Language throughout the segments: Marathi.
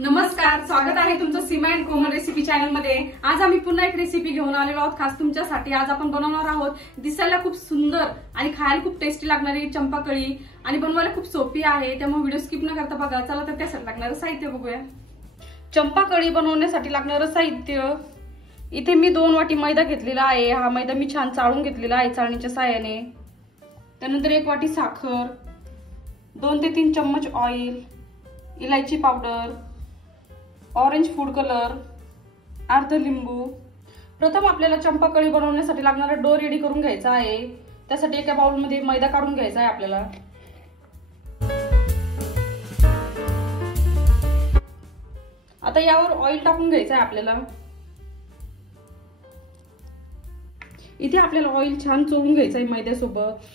नमस्कार, स्वागत आहे तुमचं सीमा अँड कोमल रेसिपी चॅनल मध्ये। आज आम्ही पुन्हा एक रेसिपी घेऊन आलेलो आहोत खास तुमच्यासाठी। आज आपण बनवणार आहोत दिसायला खूप सुंदर आणि खायला खूप टेस्टी लागणारी चंपाकळी आणि बनवायला खूप सोपी आहे, त्यामुळे व्हिडिओ स्किप न करता बघा। चला तर त्यासाठी लागणारं साहित्य बघूया। चंपाकळी बनवण्यासाठी लागणारं साहित्य, इथे मी 2 वाटी मैदा घेतलेला आहे। हा मैदा मी छान चाळून घेतलेला आहे चाळणीच्या साहाय्याने। त्यानंतर 1 वाटी साखर, 2 ते 3 चम्मच ऑइल, इलायची पावडर, ऑरेंज फूड कलर, अर्ध लिंबू। प्रथम आपल्याला चंपाकळी बनवण्यासाठी लागणारा डो रेडी करून घ्यायचा आहे। त्यासाठी एका बाउल मध्ये मैदा काढून घ्यायचा आहे आपल्याला। आता यावर ऑइल टाकून घ्यायचं आहे आपल्याला। इथे आपल्याला ऑइल छान चोळून घ्यायचं आहे मैद्यासोबत।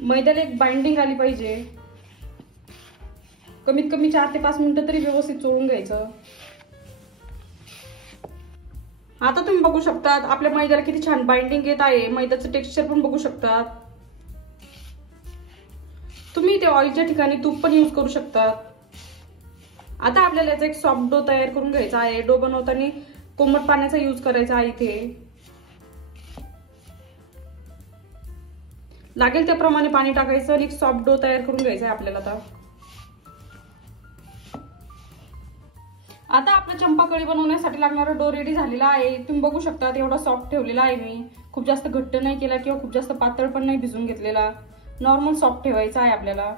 मैद्याला एक बाइंडिंग आली पाहिजे। कमीत कमी 4 ते 5 मिनिटं तरी व्यवस्थित चोळून घ्यायचं। आता तुम्ही बघू शकता आपल्या मैद्याला किती छान बाइंडिंग येत आहे। मैद्याचं टेक्स्चर पण बघू शकता तुम्ही। इथे ऑइलच्या ठिकाणी तूप पण यूज करू शकता। आता आपल्याला याचा एक सॉफ्ट डो तयार करून घ्यायचा आहे। डो बनवताना कोमट पाण्याचा यूज करायचा आहे। इथे लागेल त्याप्रमाणे पाणी टाकायचं आणि एक सॉफ्ट डो तयार करून घ्यायचा आहे आपल्याला। आता आपला चंपाकळी बनवण्यासाठी लागणारा डो रेडी झालेला आहे। तुम्ही बघू शकता एवढा सॉफ्ट ठेवलेला आहे मी। खूप जास्त घट्ट नाही केला किंवा खूप जास्त पातळ पण नाही भिजून घेतलेला, नॉर्मल सॉफ्ट ठेवायचा आहे आपल्याला।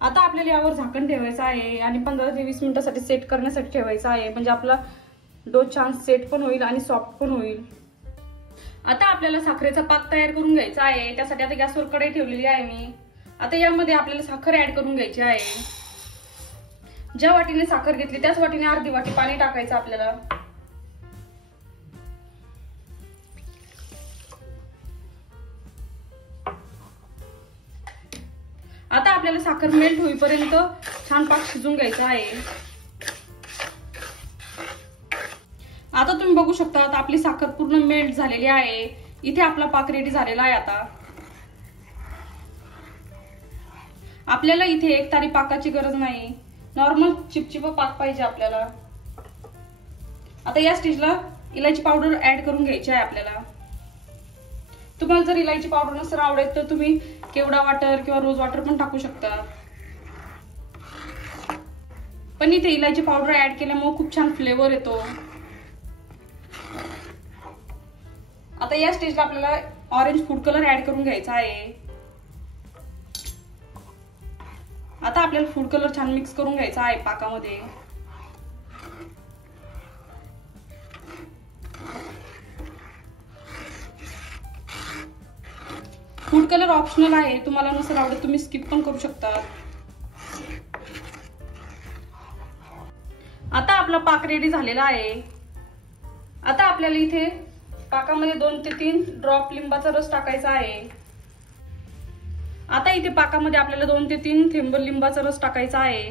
आता आपल्याला यावर झाकण ठेवायचं आहे आणि 15 ते 20 मिनिटांसाठी सेट करण्यासाठी ठेवायचा आहे, म्हणजे आपला डो छान सेट पण होईल आणि सॉफ्ट पण होईल। आता आपल्याला साखरेचा पाक तयार करून घ्यायचा आहे। त्यासाठी आता गॅसवर कढई ठेवलेली आहे मी। आता यामध्ये आपल्याला साखर ऍड करून घ्यायची आहे। ज्या वाटीने साखर घेतली त्याच वाटीने अर्धी वाटी पाणी टाकायचं आपल्याला। आता आपल्याला साखर मेल्ट होईपर्यंत छान पाक शिजून घ्यायचा आहे। आता तुम्ही बघू शकता आपली साखर पूर्ण मेल्ट झालेली आहे। इथे आपला पाक रेडी झालेला आहे। आता आपल्याला इथे एकतारी पाकाची गरज नाही, नॉर्मल चिपचिप पाक पाहिजे आपल्याला। आता या स्टेजला इलायची पावडर ऍड करून घ्यायची आहे आपल्याला। तुम्हाला जर इलायची पावडर नसेल आवडत तर तुम्ही केवडा वॉटर किंवा रोज वॉटर पण टाकू शकता, पण इथे इलायची पावडर ऍड केल्यामुळे खूप छान फ्लेवर येतो। आता या स्टेजला आपल्याला ऑरेंज फूड कलर ऍड करून घ्यायचा आहे। आता आपल्याला फूड कलर छान मिक्स करून घ्यायचा आहे पाकामध्ये। फूड कलर ऑप्शनल आहे, तुम्हाला नसेल आवडत तुम्ही स्किप पण करू शकता। आता आपला पाक रेडी झालेला आहे। आता आपल्याला इथे पाकामध्ये 2 ते 3 ड्रॉप लिंबाचा रस टाकायचा आहे। आता इथे पाकामध्ये आपल्याला 2 ते 3 थेंब लिंबाचा रस टाकायचा आहे।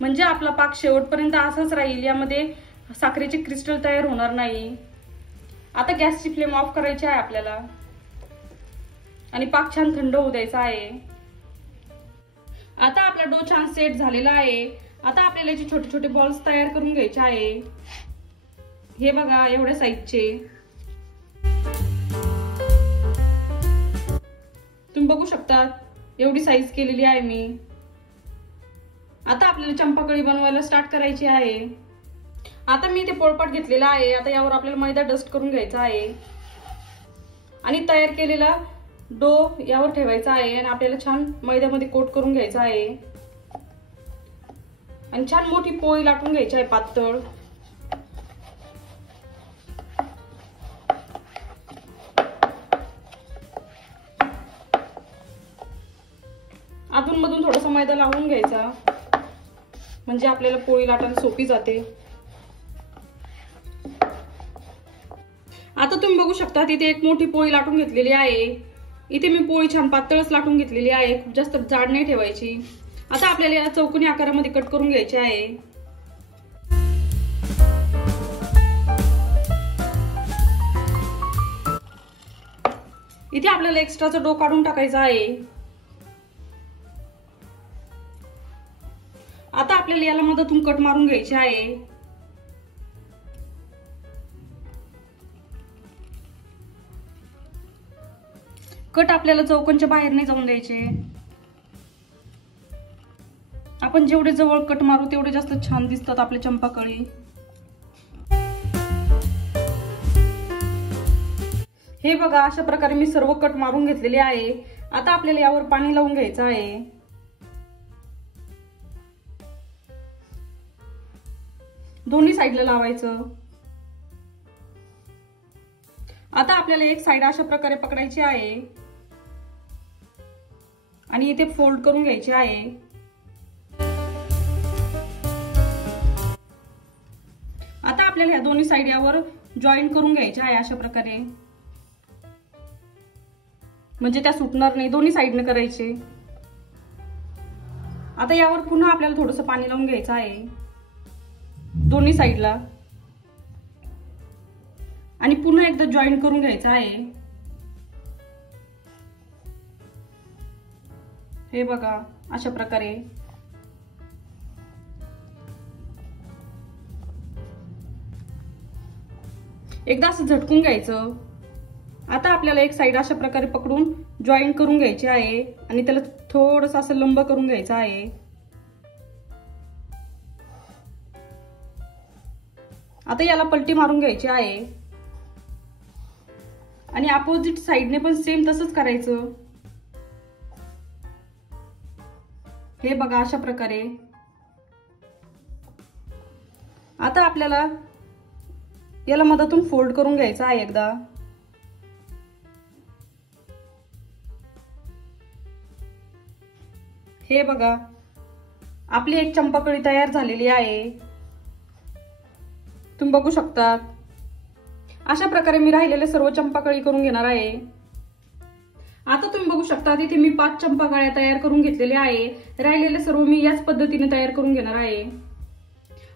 म्हणजे आपला पाक शेवटपर्यंत असाच राहील, यामध्ये साखरेचे क्रिस्टल तयार होणार नाही। आता गॅसची फ्लेम ऑफ करायची आहे आपल्याला आणि पाक छान थंड होऊ द्यायचा आहे। आता आपला डो छान सेट झालेला आहे। आता आपल्याला याचे छोटे छोटे बॉल्स तयार करून घ्यायचे आहे। हे बघा एवढ्या साईजचे तुम्ही बघू शकता, एवढी साईज केलेली आहे मी। आता आपल्याला चंपाकळी बनवायला स्टार्ट करायची आहे। आता मी इथे पोळपाट घेतलेला आहे। आता यावर आपल्याला मैदा डस्ट करून घ्यायचा आहे आणि तयार केलेला डो यावर ठेवायचा आहे आणि आपल्याला छान मैद्यामध्ये कोट करून घ्यायचा आहे आणि छान मोठी पोळी लाटून घ्यायची आहे पातळ। अधूनमधून थोडासा मैदा लावून घ्यायचा, म्हणजे आपल्याला पोळी लाटायला सोपी जाते। आता तुम्ही बघू शकता तिथे एक मोठी पोळी लाटून घेतलेली आहे। इथे मी पोळी छान पातळच लाटून घेतलेली आहे, खूप जास्त जाड नाही ठेवायची। आता आपल्याला या चौकोनी आकारामध्ये कट करून घ्यायचे आहे। इथे आपल्याला एक्स्ट्राचा डो काढून टाकायचा आहे। आता आपल्याला याला मधातून कट मारून घ्यायचे आहे। कट आपल्याला चौकोनच्या बाहेर नाही जाऊन द्यायचे। आपण जेवढे जवळ कट मारू तेवढे जास्त छान दिसतात आपले चंपाकळी। हे बघा, अशा प्रकारे मी सर्व कट मारून घेतलेले आहे। आता आपल्याला यावर पाणी लावून घ्यायचं आहे। दोन्ही साईडला लावायचं। आता आपल्याला एक साईड अशा प्रकारे पकडायची आहे आणि इथे फोल्ड करून घ्यायचे आहे। आता आपल्याला ह्या दोन्ही साईड यावर जॉईन करून घ्यायचे आहे अशा प्रकारे, म्हणजे त्या सुटणार नाही। दोन्ही साईडने करायचे। आता यावर पुन्हा आपल्याला थोडंसं पाणी लावून घ्यायचं आहे दोन्ही साईडला आणि पुन्हा एकदा जॉईन करून घ्यायचं आहे। हे बघा, अशा प्रकारे। एकदा असं झटकून घ्यायचं। आता आपल्याला एक साईड अशा प्रकारे पकडून जॉईन करून घ्यायची आहे आणि त्याला थोडंसं असं लंब करून घ्यायचं आहे। आता याला पलटी मारून घ्यायची आहे आणि अपोजिट साइडने पण सेम तसंच करायचं। हे बघा, अशा प्रकारे। आता आपल्याला याला मधातून फोल्ड करून घ्यायचं आहे एकदा। हे बघा, आपली एक चंपाकळी तयार झालेली आहे। तुम्ही बघू शकता। अशा प्रकारे मी राहिलेले सर्व चंपाकळी करून घेणार आहे। आता तुम्ही बघू शकता इथे मी 5 चंपाकळ्या तयार करून घेतलेल्या आहे। राहिलेले सर्व मी याच पद्धतीने तयार करून घेणार आहे।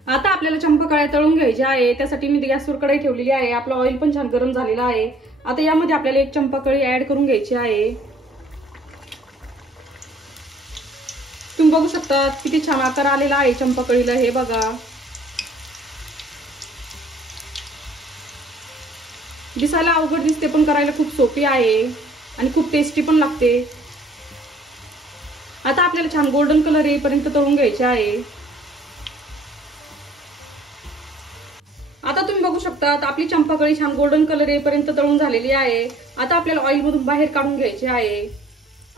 आता आपल्याला चंपाकळ्या तळून घ्यायच्या आहे। त्यासाठी मी गॅसवर कढई ठेवलेली आहे। आपलं ऑइल पण छान गरम झालेलं आहे। आता यामध्ये आपल्याला एक चंपाकळी ऍड करून घ्यायची आहे। तुम्ही बघू शकता किती छान आकार आलेला आहे चंपाकळीला। हे बघा, दिसायला अवघड दिसते पण करायला खूप सोपी आहे आणि खूप टेस्टी पण लागते। आता आपल्याला छान गोल्डन कलर येईपर्यंत तळून घ्यायचे आहे। आता तुम्ही बघू शकता आपली चंपाकळी छान गोल्डन कलर येईपर्यंत तळून झालेली आहे। आता आपल्याला ऑइल मधून बाहेर काढून घ्यायचे आहे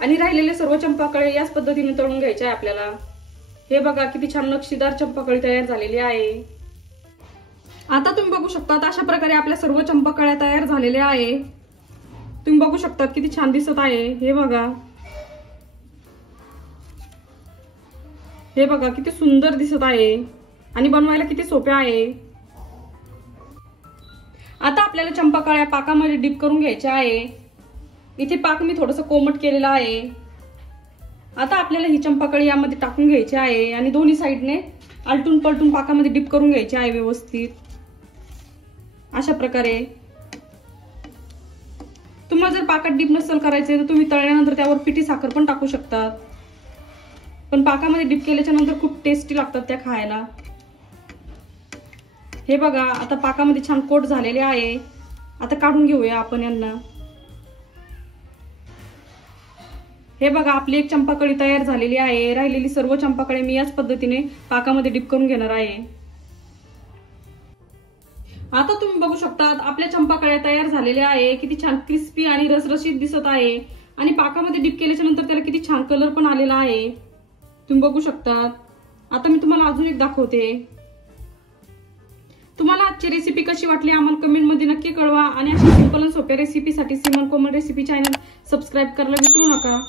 आणि राहिलेले सर्व चंपाकळी याच पद्धतीने तळून घ्यायचे आहे आपल्याला। हे बघा, किती छान नक्षीदार चंपाकळी तयार झालेली आहे। आता तुम्ही बघू शकता अशा प्रकारे आपल्या सर्व चंपाकळ्या तयार झालेल्या आहे। तुम्ही बघू शकता किती छान दिसत आहे। हे बघा, हे बघा किती सुंदर दिसत आहे आणि बनवायला किती सोपे आहे। आता आपल्याला चंपाकळ्या पाकामध्ये डिप करून घ्यायच्या आहे। इथे पाक मी थोडंसं कोमट केलेला आहे। आता आपल्याला ही चंपाकळी यामध्ये टाकून घ्यायची आहे आणि दोन्ही साइडने आलटून पलटून पाकामध्ये डिप करून घ्यायची आहे व्यवस्थित अशा प्रकारे। तुम्हाला जर पाकात डिप नसेल करायचे तर तुम्ही तळल्यानंतर त्यावर पिठी साखर पण टाकू शकता, पण पाकामध्ये डिप केल्याच्या नंतर खूप टेस्टी लागतात त्या खायला। हे बघा, आता पाकामध्ये छान कोट झालेले आहे। आता काढून घेऊया आपण यांना। हे बघा, आपली एक चंपाकळी तयार झालेली आहे। राहिलेली सर्व चंपाकळी मी याच पद्धतीने पाकामध्ये डिप करून घेणार आहे। आता तुम्ही बघू शकता आपल्या चंपाकळ्या तयार झालेल्या आहे। किती छान क्रिस्पी आणि रसरशीत दिसत आहे आणि पाकामध्ये डिप केल्याच्या नंतर त्याला किती छान कलर पण आलेला आहे। तुम्ही बघू शकता। आता मी तुम्हाला अजून एक दाखवते। तुम्हाला आजची रेसिपी कशी वाटली आम्हाला कमेंट मध्ये नक्की कळवा आणि अशा सिंपल आणि सोप्या रेसिपीसाठी सीमन कोमल रेसिपी चॅनल सबस्क्राइब करायला विसरू नका।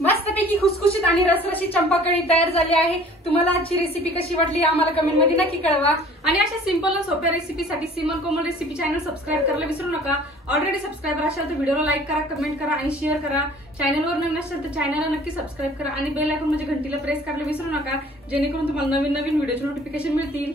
मस्तपैकी खुसखुशीत आणि रसरशी चंपाकळी तयार झाली आहे। तुम्हाला आजची रेसिपी कशी वाटली आम्हाला कमेंट मध्ये नक्की कळवा आणि अशा सिंपल आणि सोप्या रेसिपीसाठी सिमन कोमल रेसिपी चॅनल सबस्क्राईब करायला विसरू नका। ऑलरेडी सबस्क्रायबर असाल तर व्हिडिओला लाईक करा, कमेंट करा आणि शेअर करा। चॅनलवर नवीन असेल तर चॅनलला नक्की सबस्क्राईब करा आणि बेल आयकॉन म्हणजे घंटीला प्रेस करायला विसरू नका, जेणेकरून तुम्हाला नवीन नवीन व्हिडिओचे नोटिफिकेशन मिळतील।